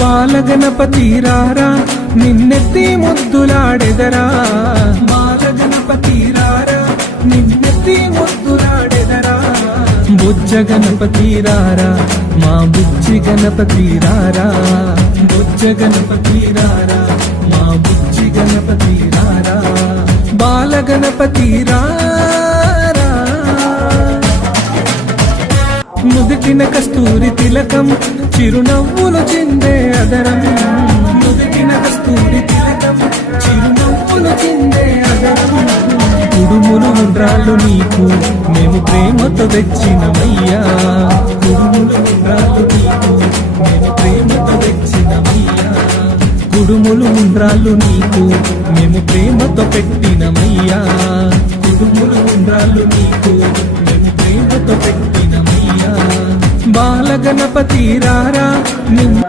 బాలగణపతి రారా నిన్నెత్తి ముద్దులాడెదరా, బాలగణపతి రారా నిన్నెత్తి ముద్దులాడెదరా, బుజ్జ గణపతి రారా మా బుజ్జి గణపతి రారా, బుజ్జ గణపతి రారా మా బుజ్జి గణపతి రారా, బాలగణపతి రారా. నుదిటిన కస్తూరి తిలకం చిరునవ్వులు చిందే అదరం, నుదిటిన కస్తూరి తిలకం చిరునవ్వులు చిందే అదరం, కుడుములు ఉండ్రాళ్ళు నీకు మేము ప్రేమతో తెచ్చినమయ్యా, కుడుములు ఉండ్రాళ్ళు నీకు మేము ప్రేమతో తెచ్చినమయ్యా, కుడుములు ఉండ్రాళ్ళు నీకు మేము ప్రేమతో పెట్టినమయ్యా, కుడుములు ఉండ్రాళ్ళు నీకు మేము ప్రేమతో పెట్టినమయ్యా, బాలగణపతి రారా నిన్న